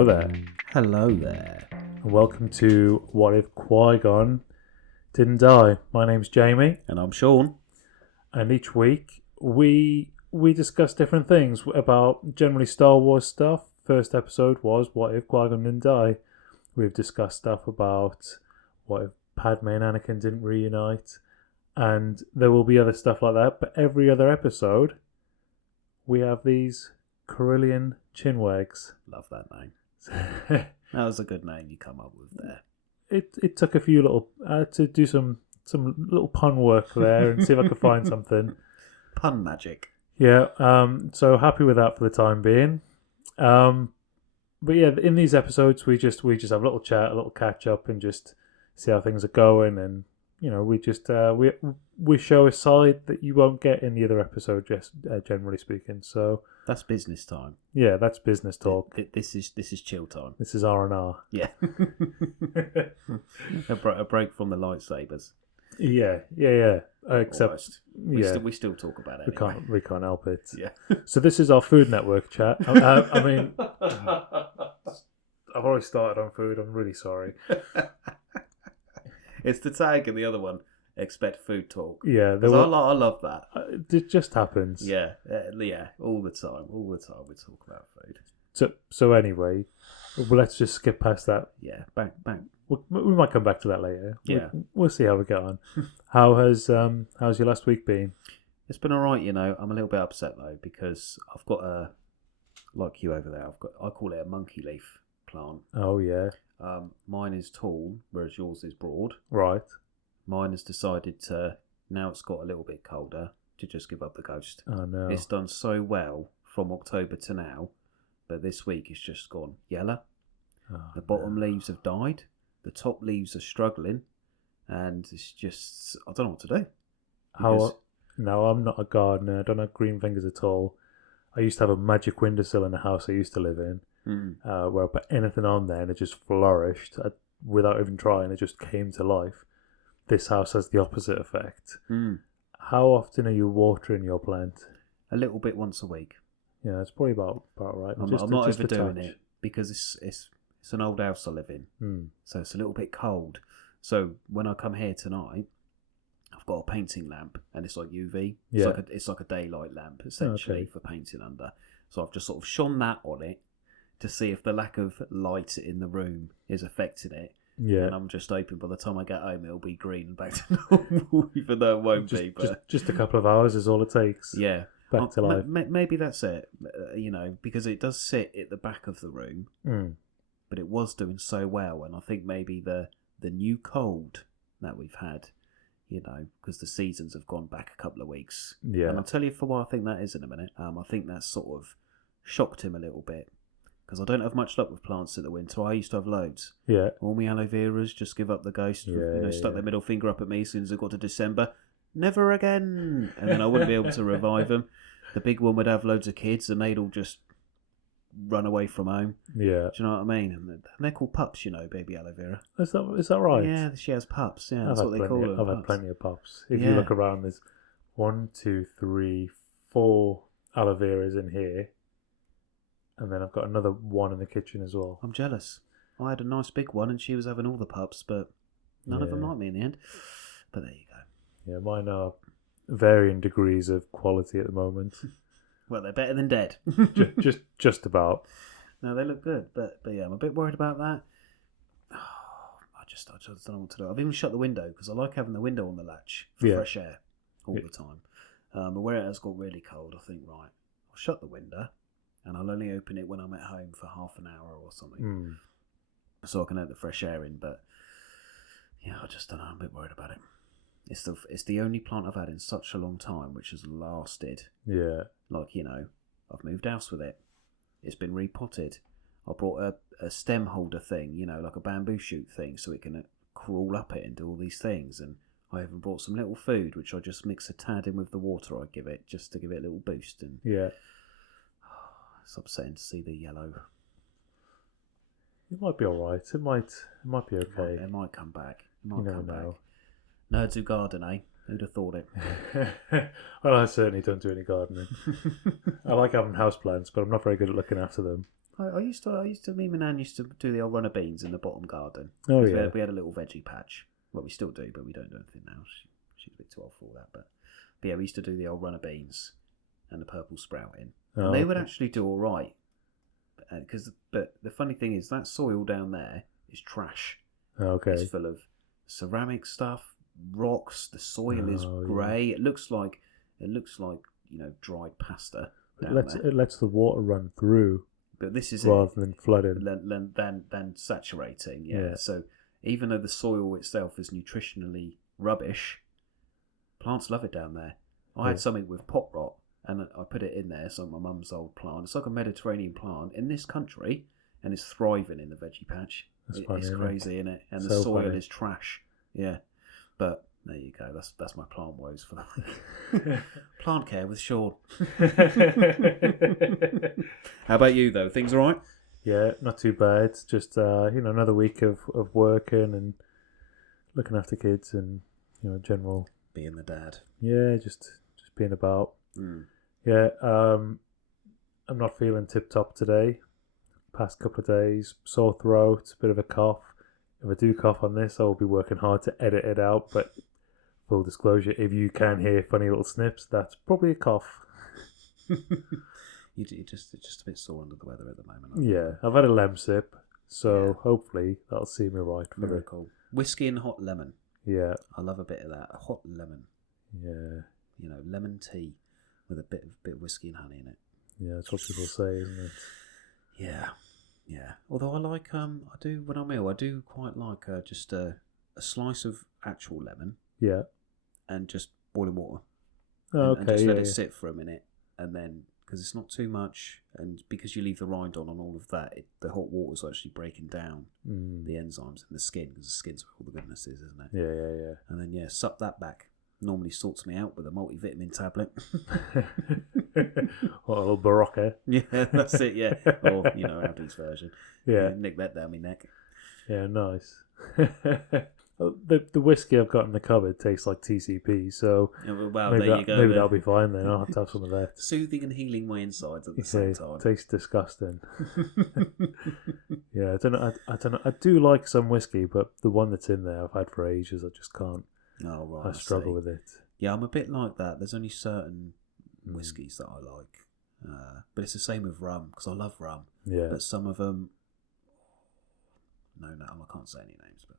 Hello there, Hello there. and welcome to What If Qui-Gon Didn't Die. My name's Jamie, And I'm Shaun. and each week we discuss different things about generally Star Wars stuff. First episode was What If Qui-Gon Didn't Die. We've discussed stuff about what if Padme and Anakin didn't reunite, and there will be other stuff like that. But every other episode, we have these Corellian Chinwags. Love that name. That was a good name you come up with there. It took a few little to do some little pun work there and see if I could find something. Pun magic. Yeah. So happy with that for the time being. But yeah, in these episodes we just have a little chat, a little catch up, and just see how things are going. And you know, we just we show a side that you won't get in the other episode, just generally speaking. So That's business time. yeah, that's business talk. This is chill time. This is R&R. Yeah. a break from the lightsabers. Yeah. Except Almost. yeah, We still talk about it. we can't help it. Yeah. So this is our Food Network chat. I mean, I've already started on food. I'm really sorry. It's the tag and the other one. Expect food talk. Yeah, I love that. it just happens. Yeah. All the time. All the time we talk about food. So anyway, well, let's just skip past that. Yeah. Bang. We might come back to that later. Yeah. We'll see how we get on. How's your last week been? It's been alright, you know. I'm a little bit upset though because I've got like you over there. I call it a monkey leaf plant. Oh yeah, Mine is tall, whereas yours is broad. right. Mine has decided to, now it's got a little bit colder, to just give up the ghost. Oh no. It's done so well from October to now, but this week it's just gone yellow. Oh, The bottom leaves have died. The top leaves are struggling, and it's just, I don't know what to do. Because- No, I'm not a gardener. I don't have green fingers at all. I used to have a magic windowsill in the house I used to live in, where I put anything on there and it just flourished without even trying. It just came to life. This house has the opposite effect. How often are you watering your plant? A little bit once a week. Yeah, it's probably about right. I'm not overdoing it because it's an old house I live in, so it's a little bit cold. So when I come here tonight, I've got a painting lamp, and it's like UV. Yeah. It's like a daylight lamp essentially for painting under. So I've just sort of shone that on it to see if the lack of light in the room is affecting it. Yeah. And I'm just hoping by the time I get home it'll be green and back to normal, even though it won't be. But just a couple of hours is all it takes. yeah. Back to life. Maybe that's it, you know, because it does sit at the back of the room, but it was doing so well, and I think maybe the new cold that we've had, you know, because the seasons have gone back a couple of weeks. Yeah. And I'll tell you for why I think that is in a minute. I think that sort of shocked him a little bit, because I don't have much luck with plants in the winter. I used to have loads. Yeah. All my aloe veras just give up the ghost, stuck their middle finger up at me as soon as it got to December. Never again. And then I wouldn't be able to revive them. The big one would have loads of kids and they'd all just run away from home. Yeah. Do you know what I mean? And they're called pups, you know, baby aloe vera. Is that right? Yeah, she has pups. Yeah, that's what they call them. I've had plenty of pups. If you look around, there's 1, 2, 3, 4 aloe veras in here. And then I've got another one in the kitchen as well. I'm jealous. I had a nice big one and she was having all the pups, but none of them liked me in the end. But there you go. Yeah, mine are varying degrees of quality at the moment. Well, they're better than dead. just about. No, they look good, but yeah, I'm a bit worried about that. I just don't know what to do. I've even shut the window because I like having the window on the latch for fresh air all the time. But where it has got really cold, I think, right, I'll shut the window and I'll only open it when I'm at home for half an hour or something, so I can let the fresh air in. But yeah, I just don't know. I'm a bit worried about it. It's the only plant I've had in such a long time which has lasted. Yeah. Like, you know, I've moved house with it. It's been repotted. I brought a stem holder thing, you know, like a bamboo shoot thing, so it can crawl up it and do all these things. And I even brought some little food, which I just mix a tad in with the water I give it, just to give it a little boost. And yeah, it's upsetting to see the yellow. It might be all right. It might be okay. It might come back. You never know. Nerds who garden, eh? Who'd have thought it? Well, I certainly don't do any gardening. I like having houseplants, but I'm not very good at looking after them. I used to. Me and my nan used to do the old run of beans in the bottom garden. Oh, 'Cause yeah. we had a little veggie patch. Well, we still do, but we don't do anything now. She's a bit too old for all that. But yeah, we used to do the old run of beans and the purple sprouting, and they would actually do all right. But the funny thing is that soil down there is trash. Okay. It's full of ceramic stuff, rocks. The soil is grey. Yeah. It looks like dried pasta. It lets the water run through. But this is rather than flooding, than saturating. Yeah. So even though the soil itself is nutritionally rubbish, plants love it down there. I had something with pot rot, and I put it in there. So my mum's old plant. It's like a Mediterranean plant in this country, and it's thriving in the veggie patch. It's crazy, isn't it? And the soil is trash. Yeah, but there you go. That's my plant woes for the week. Plant care with Shaun. How about you though? Things all right? Yeah, not too bad. Just another week of working and looking after kids and general being the dad. Yeah, just being about. Yeah, I'm not feeling tip top today. Past couple of days, sore throat, bit of a cough. If I do cough on this, I will be working hard to edit it out. But full disclosure, if you can hear funny little snips, that's probably a cough. You're just a bit sore under the weather at the moment. Yeah, I've had a lem sip, so hopefully that'll see me right for miracle. Whiskey and hot lemon. Yeah, I love a bit of that. A hot lemon. Yeah, lemon tea with a bit of whiskey and honey in it. Yeah, that's what people say, isn't it? Yeah. Although I like I do when I'm ill, I do quite like just a slice of actual lemon. Yeah. And just boiling water. Oh, okay. And just let it sit for a minute, and then because it's not too much, and because you leave the rind on all of that, the hot water's actually breaking down the enzymes in the skin, because the skin's where all the goodness is, isn't it? Yeah. And then sup that back. Normally sorts me out with a multivitamin tablet. What, a little Barocca? Yeah, that's it, yeah. Or, Aldi's version. Yeah. Nick that down my neck. Yeah, nice. The whiskey I've got in the cupboard tastes like TCP, so well, there you go. Maybe that'll be fine then. I'll have to have some of that. Soothing and healing my insides at the same time. Tastes disgusting. Yeah, I don't know. I do like some whiskey, but the one that's in there I've had for ages. I just can't. Oh, right. I struggle with it. Yeah, I'm a bit like that. There's only certain whiskies that I like. But it's the same with rum, because I love rum. Yeah. But some of them... No, I can't say any names, but...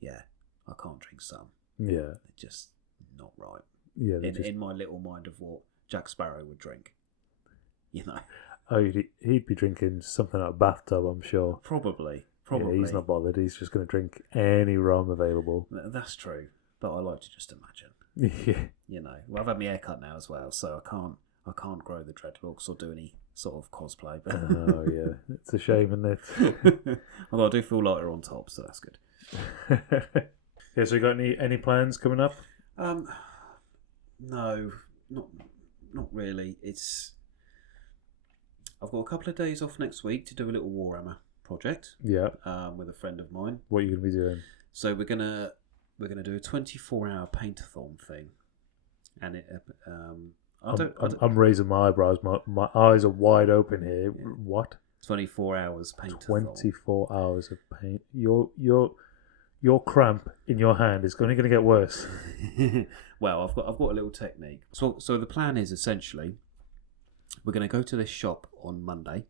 Yeah, I can't drink some. Yeah. They're just not right. Yeah. In my little mind of what Jack Sparrow would drink. Oh, he'd be drinking something out of a bathtub, I'm sure. Probably. Yeah, he's not bothered. He's just going to drink any rum available. That's true. But I like to just imagine. Yeah. Well, I've had my hair cut now as well, so I can't grow the dreadlocks or do any sort of cosplay. But oh yeah, it's a shame, isn't it? Although I do feel lighter on top, so that's good. Yeah. So you got any plans coming up? No, not really. I've got a couple of days off next week to do a little Warhammer project. Yeah. With a friend of mine. What are you going to be doing? So we're gonna do a 24-hour paint-a-thon thing, and it. I'm raising my eyebrows. My eyes are wide open here. Yeah. What? 24 hours paint-a-thon. 24 hours of paint. Your cramp in your hand is only going to get worse. Well, I've got a little technique. So the plan is essentially we're going to go to this shop on Monday.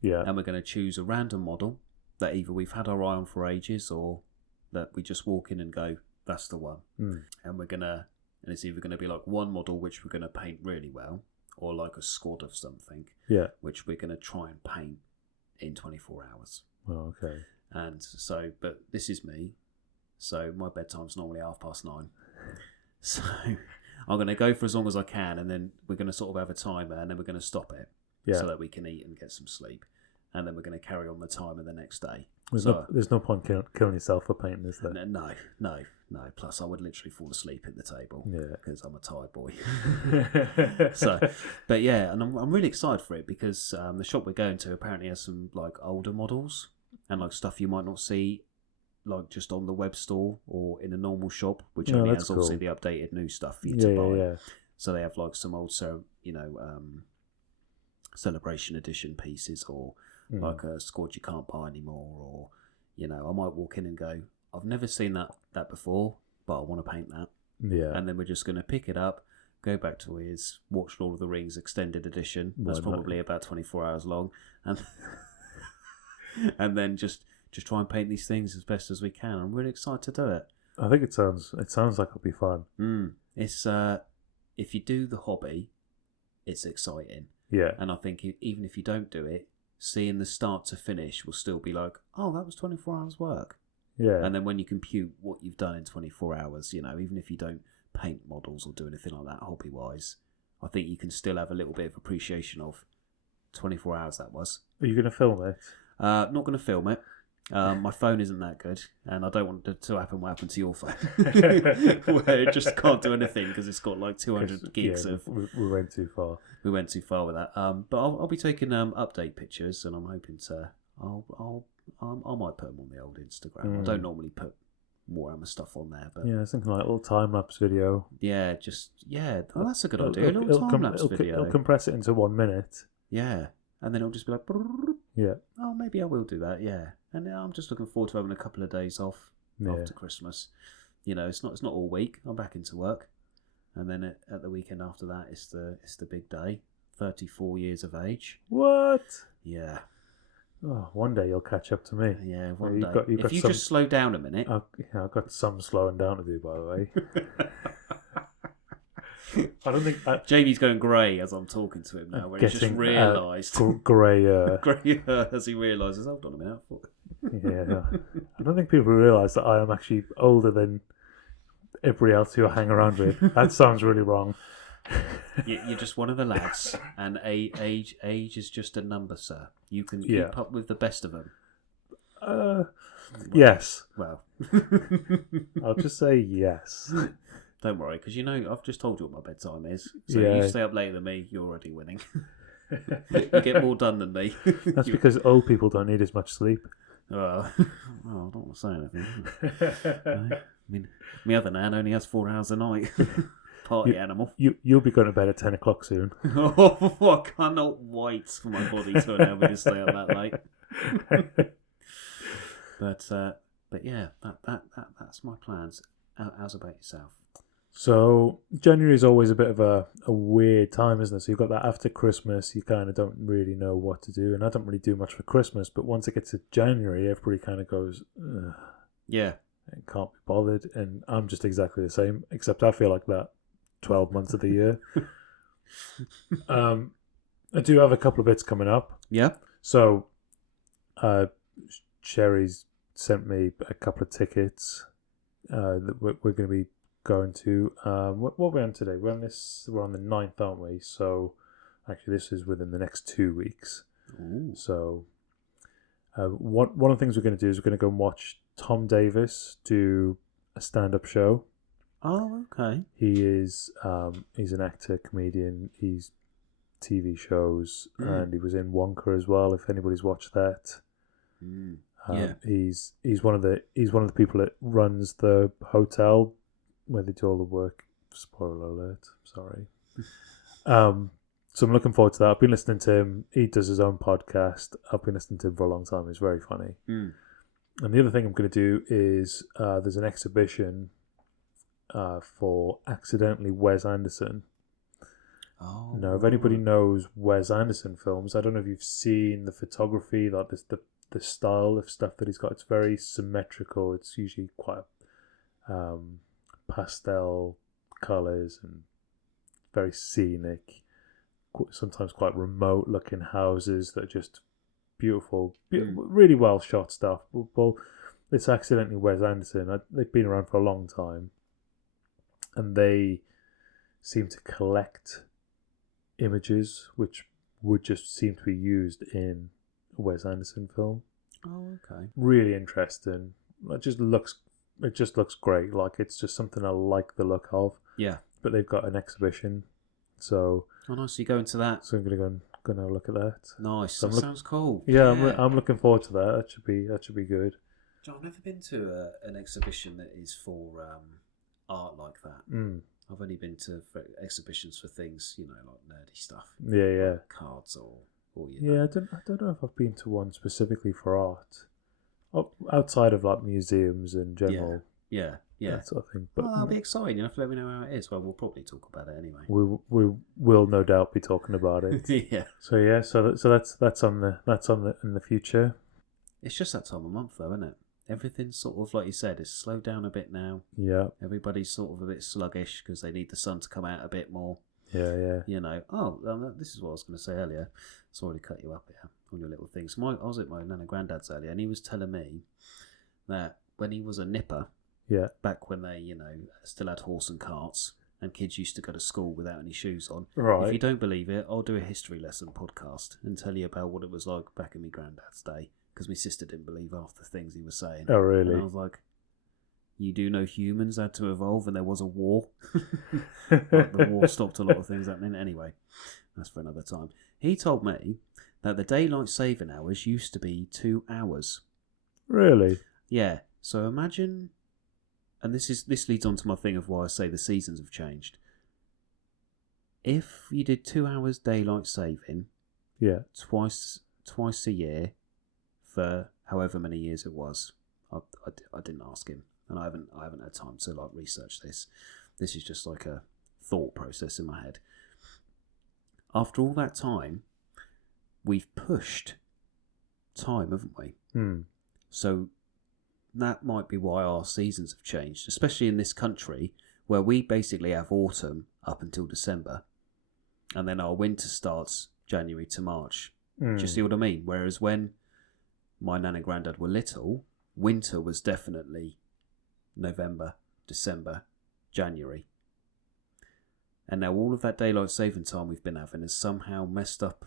Yeah. And we're going to choose a random model that either we've had our eye on for ages or that we just walk in and go, that's the one. And it's either going to be like one model which we're going to paint really well, or like a squad of something. Yeah. Which we're going to try and paint in 24 hours. Oh, okay. And so, but this is me. So my bedtime's normally 9:30. So I'm going to go for as long as I can, and then we're going to sort of have a timer, and then we're going to stop it so that we can eat and get some sleep. And then we're going to carry on the timer the next day. There's no point killing yourself for painting, is there? No. Plus, I would literally fall asleep at the table because I'm a tired boy. But yeah, and I'm really excited for it because the shop we're going to apparently has some like older models and like stuff you might not see like just on the web store or in a normal shop, which only has obviously the updated new stuff for you to buy. Yeah. So they have like some old, Celebration Edition pieces or like a squad you can't buy anymore, or I might walk in and go, I've never seen that before, but I want to paint that. Yeah. And then we're just going to pick it up, go back to his, watch Lord of the Rings extended edition. That's probably about 24 hours long, and and then just try and paint these things as best as we can. I'm really excited to do it. I think it sounds like it'll be fun. It's if you do the hobby, it's exciting. Yeah. And I think even if you don't do it, seeing the start to finish will still be like, oh, that was 24 hours work. Yeah. And then when you compute what you've done in 24 hours, even if you don't paint models or do anything like that hobby-wise, I think you can still have a little bit of appreciation of 24 hours that was. Are you going to film it? Not going to film it. My phone isn't that good, and I don't want it to happen what happened to your phone, where it just can't do anything because it's got like 200 gigs of... We went too far. We went too far with that. But I'll be taking update pictures, and I'm hoping to... I might put them on the old Instagram. I don't normally put Warhammer stuff on there, but something like a little time-lapse video. Oh, that's a good idea. A little time-lapse video. It'll compress it into 1 minute. Yeah, and then it'll just be like... Yeah. Oh, maybe I will do that, yeah. And I'm just looking forward to having a couple of days off after Christmas. It's not all week. I'm back into work. And then at the weekend after that, it's the big day. 34 years of age. What? Yeah. Oh, one day you'll catch up to me. Yeah, one day. If you just slow down a minute. I've got some slowing down to do, by the way. I don't think... Jamie's going grey as I'm talking to him now, where he's just realised. Greyer. Greyer as he realises, hold on a minute. Yeah. I don't think people realise that I am actually older than everybody else who I hang around with. That sounds really wrong. You're just one of the lads, and age is just a number, sir. You can keep up with the best of them. Yes. Well, I'll just say yes. Don't worry, because I've just told you what my bedtime is. So you stay up later than me, you're already winning. You get more done than me. That's because old people don't need as much sleep. I don't want to say anything. I mean, my other nan only has 4 hours a night. Party animal. You'll be going to bed at 10 o'clock soon. I cannot wait for my body to allow me to stay up that late. But yeah, that's my plans. How's about yourself? So January is always a bit of a weird time, isn't it? So you've got that after Christmas, you kind of don't really know what to do, and I don't really do much for Christmas. But once it gets to January, everybody kind of goes, ugh, yeah, and can't be bothered. And I'm just exactly the same, except I feel like that 12 months of the year. I do have a couple of bits coming up. Yeah. So, Sherry's sent me a couple of tickets that we're going to be going to. What are we on today? We're on the 9th, aren't we? So actually this is within the next 2 weeks. Ooh. So one of the things we're going to do is we're going to go and watch Tom Davis do a stand-up show. Oh, okay. He is he's an actor, comedian. He's TV shows, and he was in Wonka as well, if anybody's watched that. Yeah. He's one of the people that runs the hotel where they do all the work. Spoiler alert, sorry. So I'm looking forward to that. I've been listening to him. He does his own podcast. I've been listening to him for a long time. It's very funny. And the other thing I'm going to do is there's an exhibition for Accidentally Wes Anderson. Oh. Now, if anybody knows Wes Anderson films, I don't know if you've seen the photography, like the style of stuff that he's got. It's very symmetrical. It's usually quite pastel colours and very scenic, sometimes quite remote looking houses that are just beautiful, really well shot stuff. Well, it's Accidentally Wes Anderson. They've been around for a long time, and they seem to collect images which would just seem to be used in a Wes Anderson film. Oh, okay. Really interesting. It just looks great. Like, it's just something I like the look of. Yeah. But they've got an exhibition, so. Oh, nice. So you go into that. So I'm gonna go and have a look at that. Nice. So that sounds cool. Yeah, I'm looking forward to that. That should be good. John, I've never been to an exhibition that is for art like that. I've only been to exhibitions for things, like nerdy stuff. Yeah. Like cards or or Yeah, I don't know if I've been to one specifically for art. Outside of like museums and general yeah. that sort of thing. But That'll be exciting. You'll have to let me know how it is. Well, we'll probably talk about it anyway. we will no doubt be talking about it. Yeah. So yeah, that's on the in the future. It's just that time of month, though, isn't it? Everything's sort of, like you said, it's slowed down a bit now. Yeah. Everybody's sort of a bit sluggish because they need the sun to come out a bit more. Yeah. This is what I was going to say earlier. Sorry to cut you up here on your little things. I was at my nan and granddad's earlier, and he was telling me that when he was a nipper, back when they, still had horse and carts, and kids used to go to school without any shoes on. Right. If you don't believe it, I'll do a history lesson podcast and tell you about what it was like back in my granddad's day, because my sister didn't believe half the things he was saying. Oh, really? And I was like, you do know humans had to evolve and there was a war? The war stopped a lot of things happening. Anyway, that's for another time. He told me that the daylight saving hours used to be 2 hours. Really? Yeah. So imagine, and this leads on to my thing of why I say the seasons have changed. If you did 2 hours daylight saving, twice a year for however many years it was, I didn't ask him, and I haven't had time to like research this. This is just like a thought process in my head. After all that time, we've pushed time, haven't we? So that might be why our seasons have changed, especially in this country where we basically have autumn up until December, and then our winter starts January to March. Do you see what I mean? Whereas when my nan and granddad were little, winter was definitely November, December, January. And now all of that daylight saving time we've been having has somehow messed up,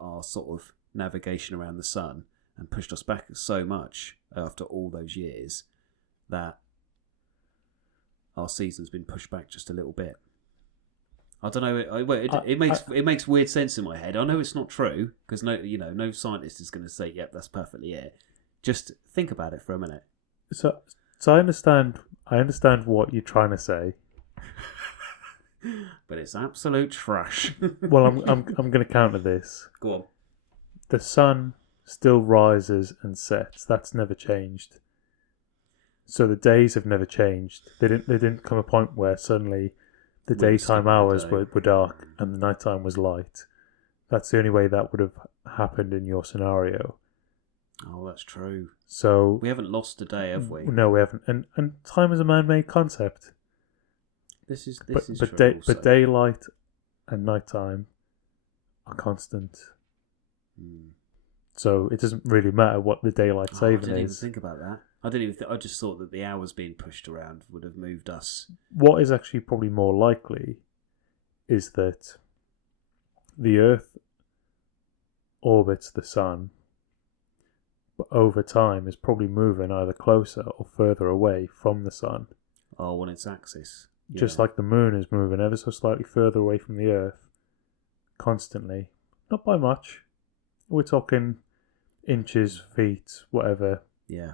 our sort of navigation around the sun and pushed us back so much after all those years that our season's been pushed back just a little bit. I don't know. It makes weird sense in my head. I know it's not true because no scientist is going to say, "Yep, that's perfectly it." Just think about it for a minute. So I understand what you're trying to say, but it's absolute trash. Well, I'm going to counter this. Go on. The sun still rises and sets. That's never changed. So the days have never changed. They didn't come a point where suddenly the daytime hours were dark and the nighttime was light. That's the only way that would have happened in your scenario. Oh, that's true. So we haven't lost a day, have we? No, we haven't. And time is a man-made concept. This is true. But daylight and nighttime are constant. So it doesn't really matter what the daylight saving is. I didn't even think about that. I just thought that the hours being pushed around would have moved us. What is actually probably more likely is that the Earth orbits the sun, but over time is probably moving either closer or further away from the sun. Oh, on its axis. Yeah. Just like the moon is moving ever so slightly further away from the Earth constantly. Not by much. We're talking inches, feet, whatever. Yeah.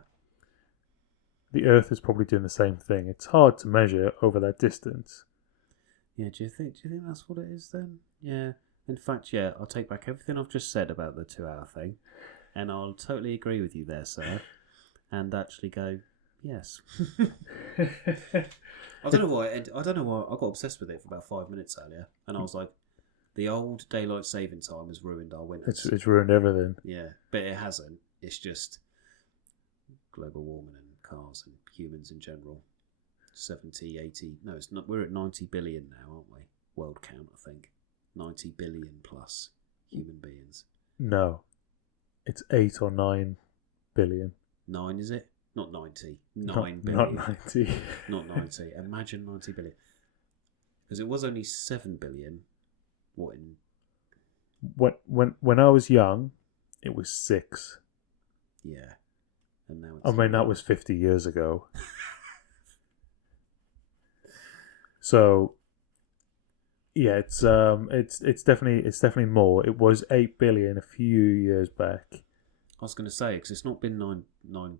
The Earth is probably doing the same thing. It's hard to measure over that distance. Yeah, do you think that's what it is then? Yeah. In fact, yeah, I'll take back everything I've just said about the 2 hour thing, and I'll totally agree with you there, sir, and actually go, yes. I don't know why I got obsessed with it for about 5 minutes earlier, and I was like, the old daylight saving time has ruined our winters. It's ruined everything. Yeah, but it hasn't. It's just global warming and cars and humans in general. 70, 80... No, it's not. We're at 90 billion now, aren't we? World count, I think. 90 billion plus human beings. No. It's 8 or 9 billion. 9, is it? Not 90. 9 billion. Not 90. Not 90. Imagine 90 billion. Because it was only 7 billion. What in... When I was young, it was 6. Yeah. And now it's... I mean, that was 50 years ago. So, yeah, it's definitely more. It was 8 billion a few years back. I was going to say, because it's not been 9, not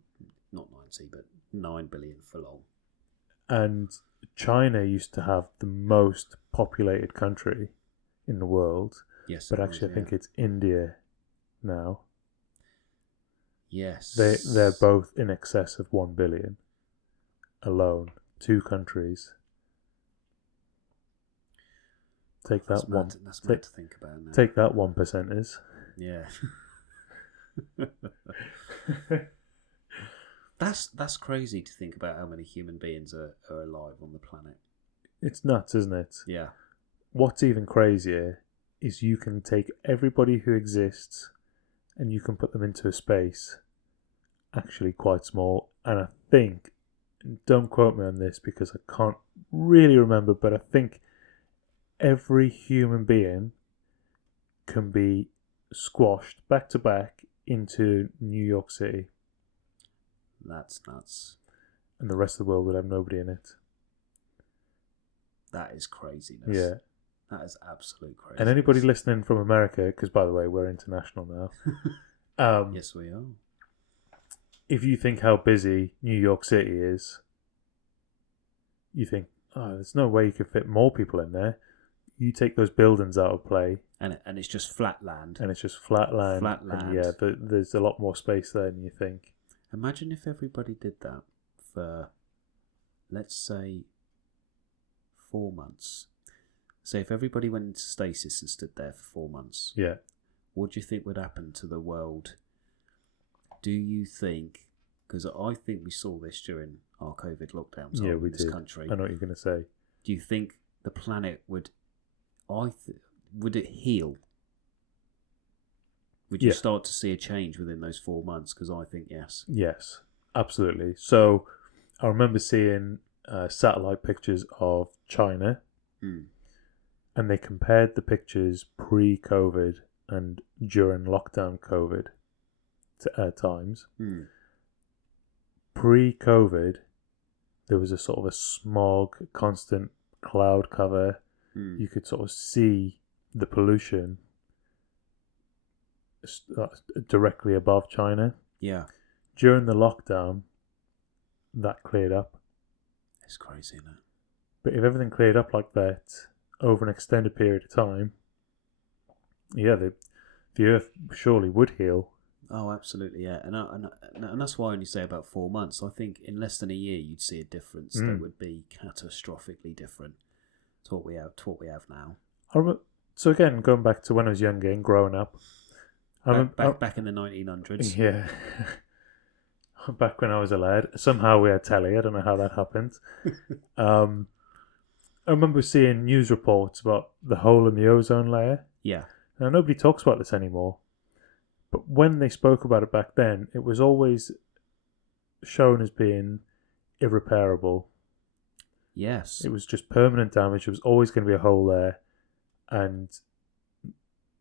90, but 9 billion for long. And China used to have the most populated country in the world. Yes, but actually, I think it's India now. Yes. They're both in excess of 1 billion alone. 2 countries. Take that one. That's mad to think about now. Take that 1%ers. Yeah. That's crazy to think about how many human beings are alive on the planet. It's nuts, isn't it? Yeah. What's even crazier is you can take everybody who exists and you can put them into a space actually quite small. And I think, don't quote me on this because I can't really remember, but I think every human being can be squashed back to back into New York City. That's nuts. And the rest of the world would have nobody in it. That is craziness. Yeah. That is absolute crazy. And anybody listening from America, because by the way, we're international now. Yes, we are. If you think how busy New York City is, you think, oh, there's no way you could fit more people in there. You take those buildings out of play. And it's just flat land. And it's just flat land. Flat land. And yeah, there's a lot more space there than you think. Imagine if everybody did that for, let's say, 4 months. So if everybody went into stasis and stood there for 4 months, yeah, what do you think would happen to the world? Do you think, because I think we saw this during our COVID lockdown time in this country. I know what you're going to say. Do you think the planet would it heal? Would you start to see a change within those 4 months? Because I think yes. Yes, absolutely. So I remember seeing satellite pictures of China. And they compared the pictures pre-COVID and during lockdown COVID times. Pre-COVID, there was a sort of a smog, constant cloud cover. You could sort of see the pollution directly above China. Yeah. During the lockdown, that cleared up. It's crazy, isn't it? But if everything cleared up like that over an extended period of time, yeah, the Earth surely would heal. Oh, absolutely, yeah. And that's why I only say about 4 months. I think in less than a year, you'd see a difference that would be catastrophically different to what we have now. So again, going back to when I was younger and growing up, back in the 1900s. Yeah. Back when I was a lad, somehow we had telly. I don't know how that happened. I remember seeing news reports about the hole in the ozone layer. Yeah. Now, nobody talks about this anymore. But when they spoke about it back then, it was always shown as being irreparable. Yes. It was just permanent damage. There was always going to be a hole there. And,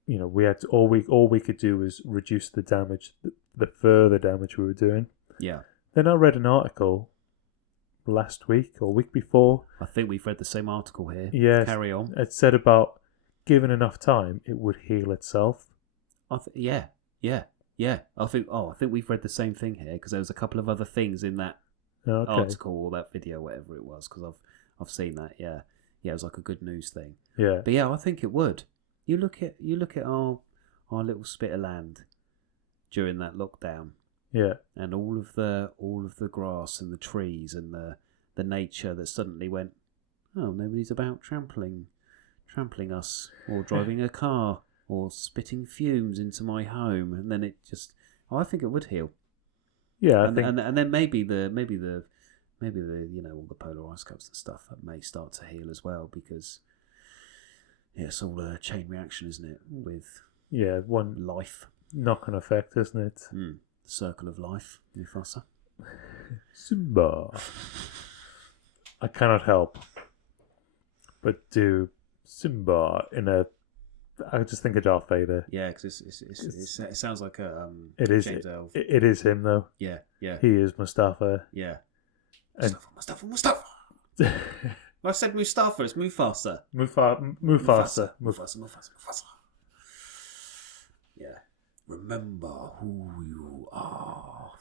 you know, we had to, all we could do was reduce the damage, the further damage we were doing. Yeah. Then I read an article last week or week before. I think we've read the same article here. Yes. Carry on. It said about given enough time, it would heal itself. Yeah. I think we've read the same thing here because there was a couple of other things in that article or that video, whatever it was. Because I've seen that. Yeah, it was like a good news thing. Yeah, but yeah, I think it would. You look at our little spit of land during that lockdown. Yeah, and all of the grass and the trees and the nature that suddenly went, oh, nobody's about trampling us or driving a car or spitting fumes into my home, and then it just, I think it would heal. Yeah, and then maybe the all the polar ice caps and stuff that may start to heal as well, because it's all a chain reaction, isn't it? With one life knock-on effect, isn't it? The circle of life, Mufasa. Simba. I cannot help but do Simba in a. I just think of Darth Vader. Yeah, because it sounds like a it is James Earl. It is him though. Yeah. He is Mustafa. Yeah. And Mustafa. I said Mustafa. It's Mufasa. Mufasa. Yeah. Remember who you are.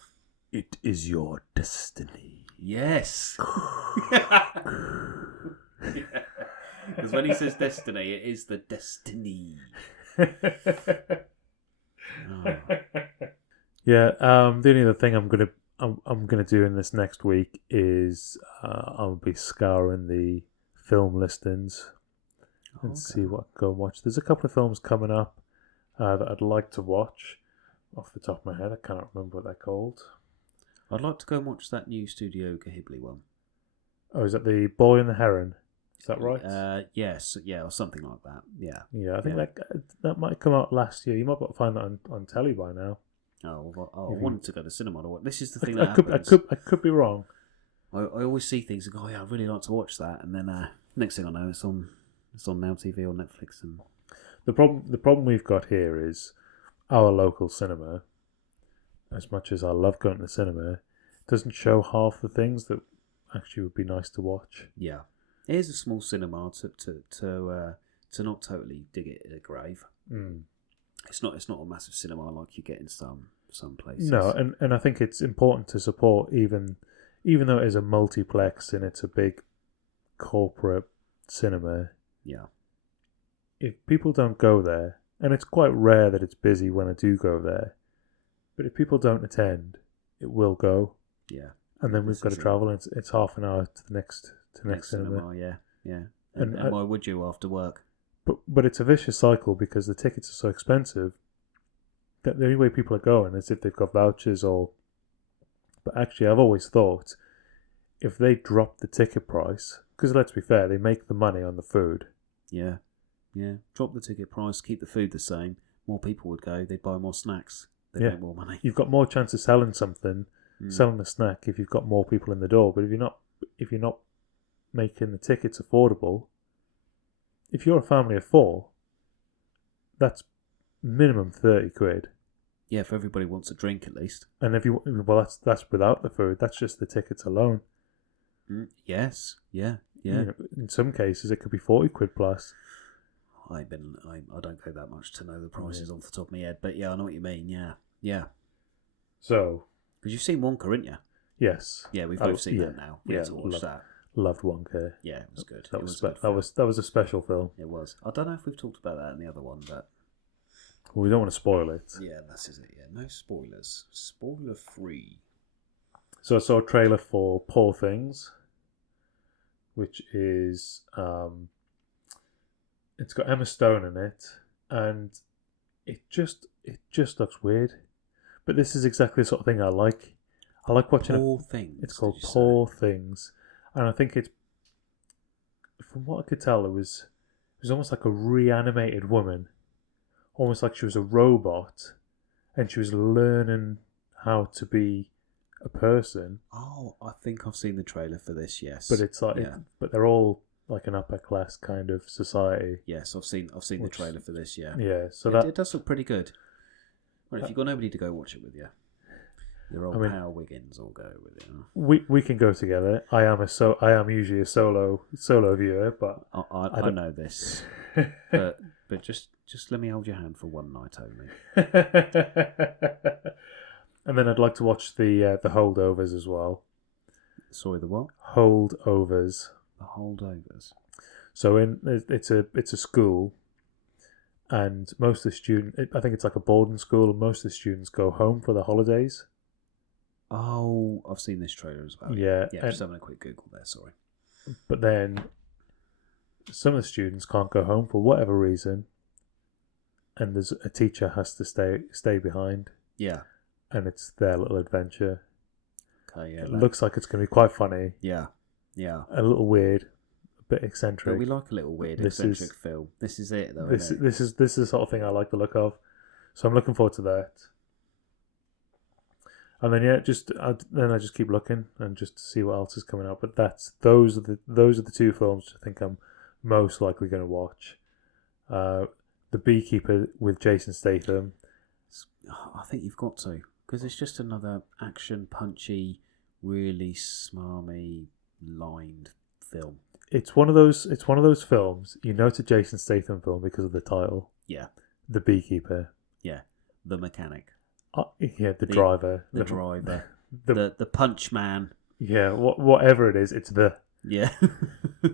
It is your destiny. Yes. Because when he says destiny, it is the destiny. Oh. Yeah. The only other thing I'm gonna do in this next week is I'll be scouring the film listings and see what I can go and watch. There's a couple of films coming up that I'd like to watch. Off the top of my head, I can't remember what they're called. I'd like to go and watch that new Studio Ghibli one. Oh, is that The Boy and the Heron? Is that right? Yes, yeah, or something like that. Yeah. Yeah, I think that might come out last year. You might be able to find that on telly by now. Oh, well, I wanted to go to cinema to watch. This is the thing I that happens. I could be wrong. I always see things and go, oh, yeah, I'd really like to watch that, and then next thing I know, it's on Now TV or Netflix. And The problem we've got here is our local cinema. As much as I love going to the cinema, doesn't show half the things that actually would be nice to watch. yeah, it is a small cinema to not totally dig it in a grave. Mm. It's not a massive cinema like you get in some places. No, and I think it's important to support even though it is a multiplex and it's a big corporate cinema. Yeah. If people don't go there, and it's quite rare that it's busy when I do go there, but if people don't attend, it will go. Yeah. And then we've got to travel, and it's half an hour to the next cinema. Yeah. And why would you after work? But it's a vicious cycle because the tickets are so expensive that the only way people are going is if they've got vouchers or... But actually, I've always thought if they drop the ticket price, because let's be fair, they make the money on the food. Yeah. Drop the ticket price, keep the food the same. More people would go. They'd buy more snacks. They'd make more money. You've got more chance of selling something, selling a snack, if you've got more people in the door. But if you're not making the tickets affordable, if you're a family of 4, that's minimum 30 quid. Yeah, if everybody wants a drink at least. And that's without the food. That's just the tickets alone. Yes. Yeah. In some cases, it could be 40 quid plus. I don't go that much to know the prices off the top of my head, but yeah, I know what you mean. Yeah. So, because you've seen Wonka, haven't you? Yes. Yeah, we've both seen that now. We had to watch that. Loved Wonka. Yeah, it was good. That was a special film. It was. I don't know if we've talked about that in the other one, but we don't want to spoil it. Yeah, that's it. Yeah, no spoilers. Spoiler free. So I saw a trailer for Poor Things, which is it's got Emma Stone in it, and it just looks weird. But this is exactly the sort of thing I like. I like watching Poor Things. It's called Poor Things, and I think it's, from what I could tell, it was almost like a reanimated woman, almost like she was a robot, and she was learning how to be a person. Oh, I think I've seen the trailer for this. Yes, but it's like, but they're all like an upper class kind of society. Yes, I've seen the trailer for this. Yeah, so it does look pretty good. Well, if you've got nobody to go watch it with you, your old pal Wiggins will go with you. We can go together. I am usually a solo viewer, but I know this. but just let me hold your hand for one night only. And then I'd like to watch the Holdovers as well. Sorry, the what? Holdovers. The Holdovers. So it's a school, and most of the students, I think it's like a boarding school, and most of the students go home for the holidays. Oh, I've seen this trailer as well. Yeah, just having a quick Google there. Sorry. But then some of the students can't go home for whatever reason, and there's a teacher has to stay behind. Yeah. And it's their little adventure. Okay, yeah. It looks like it's going to be quite funny. Yeah. A little weird, a bit eccentric. But we like a little weird, eccentric film. This is it, though. This is the sort of thing I like the look of. So I'm looking forward to that. And then I just keep looking and just to see what else is coming out. But those are the 2 films I think I'm most likely going to watch. The Beekeeper with Jason Statham. I think you've got to, because it's just another action punchy, really smarmy, lined film. It's one of those films, it's a Jason Statham film because of the title. Yeah. The Beekeeper. Yeah. The mechanic. The driver. The driver. The punch man. Yeah, whatever it is, it's the. Yeah.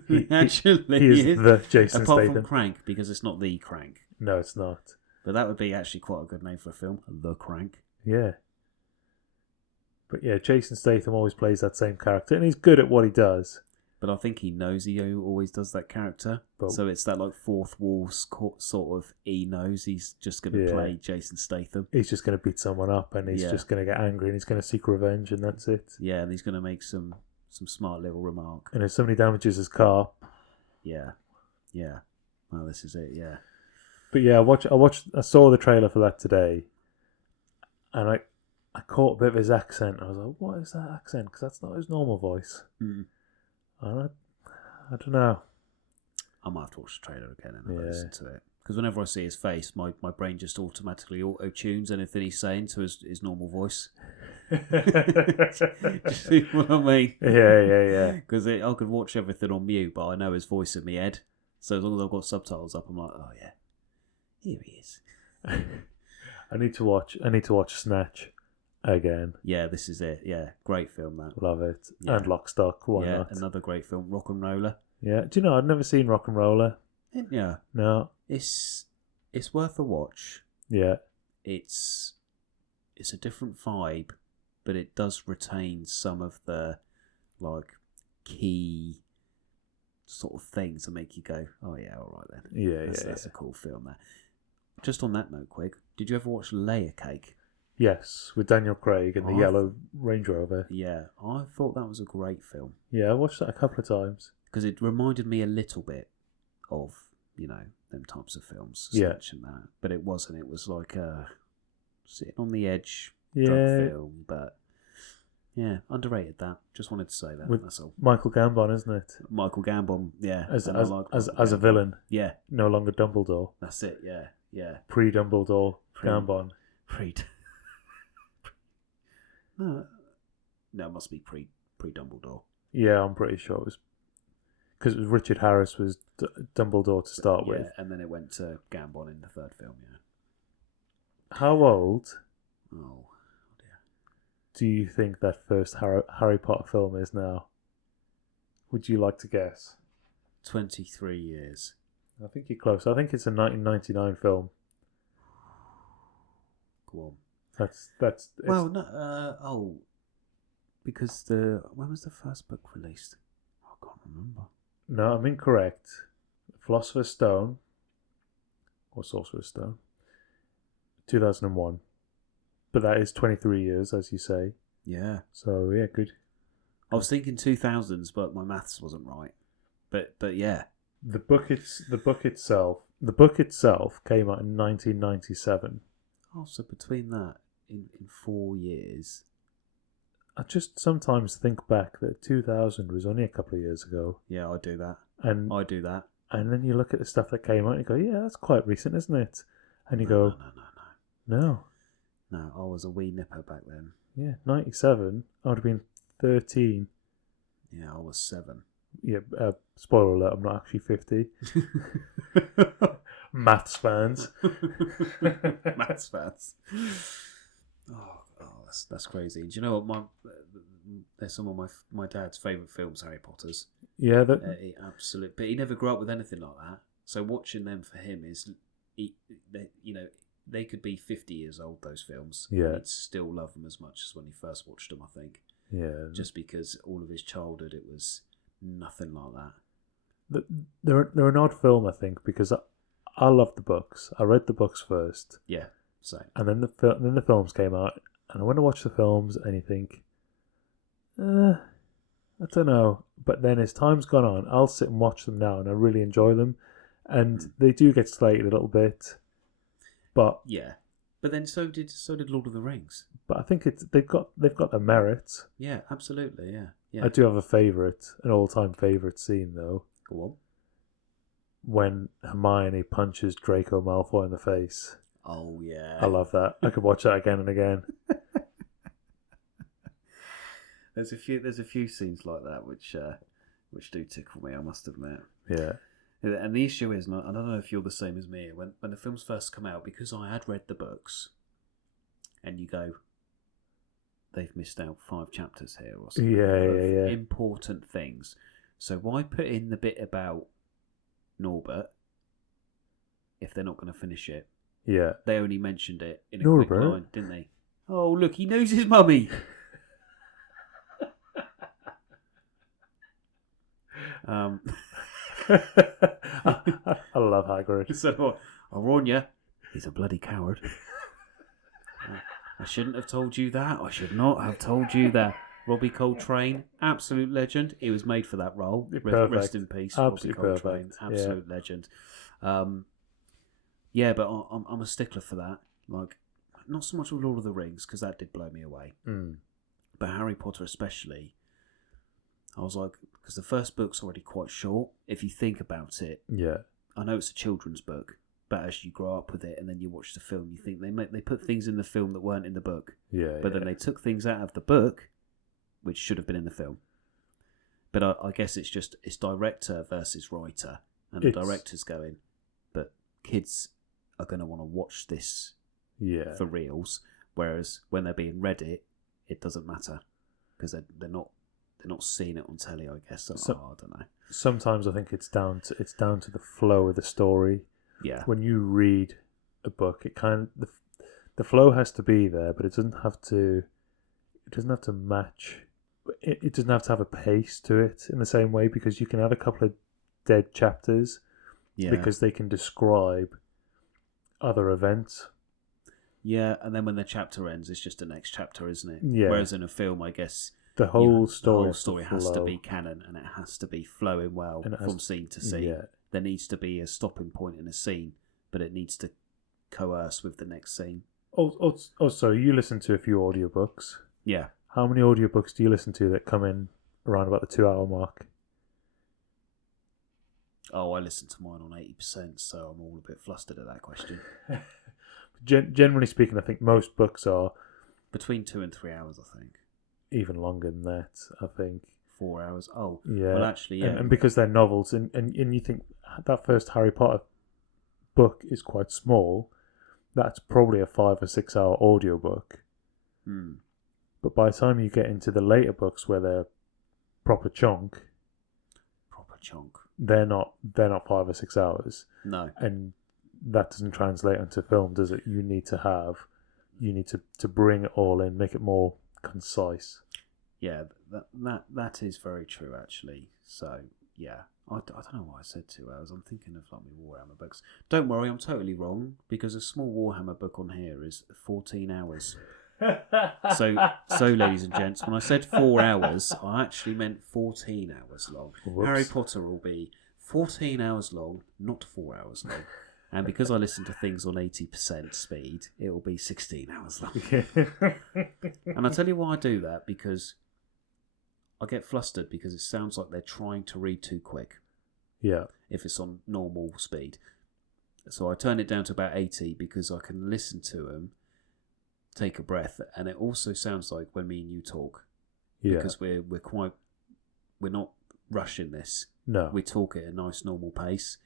He Actually, he is the Jason apart Statham. from Crank, because it's not the Crank. No, it's not. But that would be actually quite a good name for a film. The Crank. Yeah. But yeah, Jason Statham always plays that same character, and he's good at what he does. But I think he knows he always does that character. But, so it's that like fourth wall sort of, he knows he's just going to play Jason Statham. He's just going to beat someone up, and he's just going to get angry, and he's going to seek revenge, and that's it. Yeah, and he's going to make some smart little remark. And if somebody damages his car... Yeah. Well, this is it, yeah. But yeah, I saw the trailer for that today, and I caught a bit of his accent. I was like, what is that accent? Because that's not his normal voice. Mm. I don't know. I might have to watch the trailer again and listen to it. Because whenever I see his face, my brain just automatically auto-tunes anything he's saying to his normal voice. Do you see what I mean? Yeah. Because I could watch everything on mute, but I know his voice in my head. So as long as I've got subtitles up, I'm like, oh yeah, here he is. I need to watch Snatch again. Yeah, this is it. Yeah, great film that. Love it. Yeah. And Lock, Stock. Why not? Another great film. Rock and Roller. Yeah. Do you know, I'd never seen Rock and Roller. Yeah. No. It's worth a watch. Yeah. It's a different vibe, but it does retain some of the like key sort of things that make you go, oh yeah, all right then. Yeah, that's a cool film there. Just on that note, quick, did you ever watch Layer Cake? Yes, with Daniel Craig and the yellow Range Rover. Yeah, I thought that was a great film. Yeah, I watched that a couple of times. Because it reminded me a little bit of, them types of films. Snatch and that. But it wasn't. It was like sitting on the edge drug film. But yeah, underrated that. Just wanted to say that. That's all. Michael Gambon, isn't it? Michael Gambon, yeah. As a villain. Yeah. No longer Dumbledore. That's it, yeah. Pre-Dumbledore Gambon. No, it must be pre-Dumbledore. Yeah, I'm pretty sure it was. Because Richard Harris was Dumbledore to start with. Yeah, and then it went to Gambon in the third film, yeah. How old Oh, dear. do you think that first Harry Potter film is now? Would you like to guess? 23 years. I think you're close. I think it's a 1999 film. Go on. That's. Well, no. Because when was the first book released? I can't remember. No, I'm incorrect. Philosopher's Stone or Sorcerer's Stone, 2001. But that is 23 years, as you say. Yeah. So yeah, good. I was thinking 2000s, but my maths wasn't right. But yeah. The book itself came out in 1997. Oh, so between that in 4 years. I just sometimes think back that 2000 was only a couple of years ago. Yeah, I do that. And I do that. And then you look at the stuff that came out and you go, yeah, that's quite recent, isn't it? And you No. No, I was a wee nipper back then. Yeah, 97. I would have been 13. Yeah, I was 7. Yeah, spoiler alert, I'm not actually 50. Maths fans. Maths fans. Oh, that's crazy. Do you know what? They're some of my dad's favourite films, Harry Potter's. Yeah, absolute. But he never grew up with anything like that. So watching them for him is, they could be 50 years old. Those films. Yeah. And he'd still love them as much as when he first watched them. I think. Yeah. Just because all of his childhood, it was nothing like that. They're an odd film, I think, because I love the books. I read the books first. Yeah. Same. And then the films came out, and I went to watch the films, and you think, I don't know. But then as time's gone on, I'll sit and watch them now, and I really enjoy them. And they do get slated a little bit, but yeah. But then so did Lord of the Rings. But I think they've got their merits. Yeah, absolutely. Yeah. I do have an all-time favourite scene though. Go on. When Hermione punches Draco Malfoy in the face. Oh yeah. I love that. I could watch that again and again. There's a few scenes like that which do tickle me, I must admit. Yeah. And the issue is, and I don't know if you're the same as me, when the films first come out, because I had read the books, and you go, they've missed out 5 chapters here or something. Yeah. Important things. So why put in the bit about Norbert if they're not going to finish it? Yeah. They only mentioned it in a Norbert? quick line, didn't they? Oh, look, he knows his mummy. I love Hagrid. So I'll warn you, he's a bloody coward. I shouldn't have told you that. I should not have told you that. Robbie Coltrane, absolute legend. He was made for that role. Rest in peace, Absolutely Robbie Coltrane. perfect. Absolute legend. Yeah, but I'm a stickler for that. Like, not so much with Lord of the Rings, because that did blow me away. But Harry Potter especially, I was like, because the first book's already quite short. If you think about it, Yeah. I know it's a children's book, but as you grow up with it and then you watch the film, you think they put things in the film that weren't in the book. Yeah. But then they took things out of the book, which should have been in the film. But I guess it's director versus writer, and the director's going, but kids are going to want to watch this for reals, whereas when they're being read it doesn't matter because they're not seeing it on telly, I guess. I don't know. Sometimes I think it's down to the flow of the story. Yeah. When you read a book, it the flow has to be there, but it doesn't have to match. It doesn't have to have a pace to it in the same way, because you can have a couple of dead chapters because they can describe other events. Yeah, and then when the chapter ends, it's just the next chapter, isn't it? Yeah. Whereas in a film, I guess the whole story has to be canon, and it has to be flowing well from scene to scene. Yeah. There needs to be a stopping point in a scene, but it needs to coerce with the next scene. Also, you listen to a few audiobooks. Yeah. How many audiobooks do you listen to that come in around about the 2-hour mark? Oh, I listen to mine on 80%, so I'm all a bit flustered at that question. Generally speaking, I think most books are between 2 and 3 hours, I think. Even longer than that, I think. 4 hours. Oh, yeah. Well, actually, yeah. And because they're novels, and you think that first Harry Potter book is quite small, that's probably a 5 or 6 hour audiobook. But by the time you get into the later books where they're proper chunk, they're not 5 or 6 hours. No. And that doesn't translate into film, does it? You need to bring it all in, make it more concise. Yeah, that is very true, actually. So, yeah. I don't know why I said 2 hours. I'm thinking of like my Warhammer books. Don't worry, I'm totally wrong, because a small Warhammer book on here is 14 hours. So, ladies and gents, when I said 4 hours, I actually meant 14 hours long. Whoops. Harry Potter will be 14 hours long, not 4 hours long. And because I listen to things on 80% speed, it will be 16 hours long. And I tell you why I do that, because I get flustered because it sounds like they're trying to read too quick. Yeah. If it's on normal speed. So I turn it down to about 80 because I can listen to them, take a breath, and it also sounds like when me and you talk. Yeah. Because we're not rushing this. No. We talk at a nice normal pace.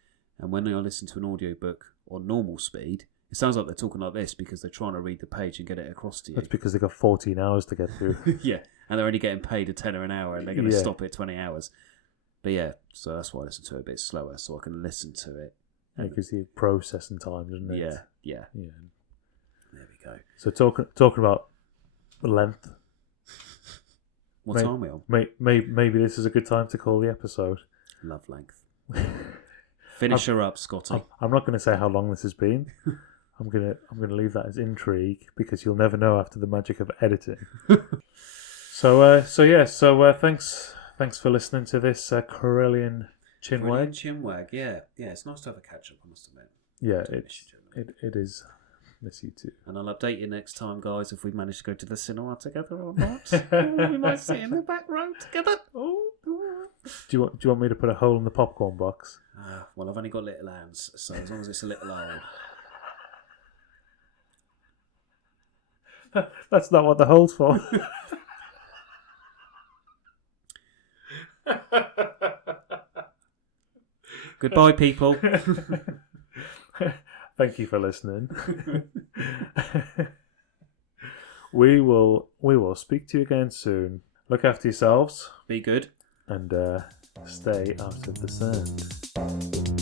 And when I listen to an audiobook on normal speed, it sounds like they're talking like this because they're trying to read the page and get it across to you. That's because they've got 14 hours to get through. Yeah, and they're only getting paid a tenner an hour, and they're going to stop at 20 hours. But yeah, so that's why I listen to it a bit slower, so I can listen to it. It gives you processing time, doesn't it? Yeah. Yeah. There we go. So talking about length. What time are we on? Maybe this is a good time to call the episode. Love length. Finish her up, Scotty. I'm not going to say how long this has been. I'm gonna leave that as intrigue, because you'll never know after the magic of editing. So thanks for listening to this Corellian Chinwag. Chinwag, yeah, it's nice to have a catch up, I must admit. Yeah, it is. Miss you too. And I'll update you next time, guys, if we manage to go to the cinema together or not. We might sit in the back row together. Do you want me to put a hole in the popcorn box? Well, I've only got little hands, so as long as it's a little hole. That's not what the hole's for. Goodbye, people. Thank you for listening. We will speak to you again soon. Look after yourselves. Be good. And stay out of the sand.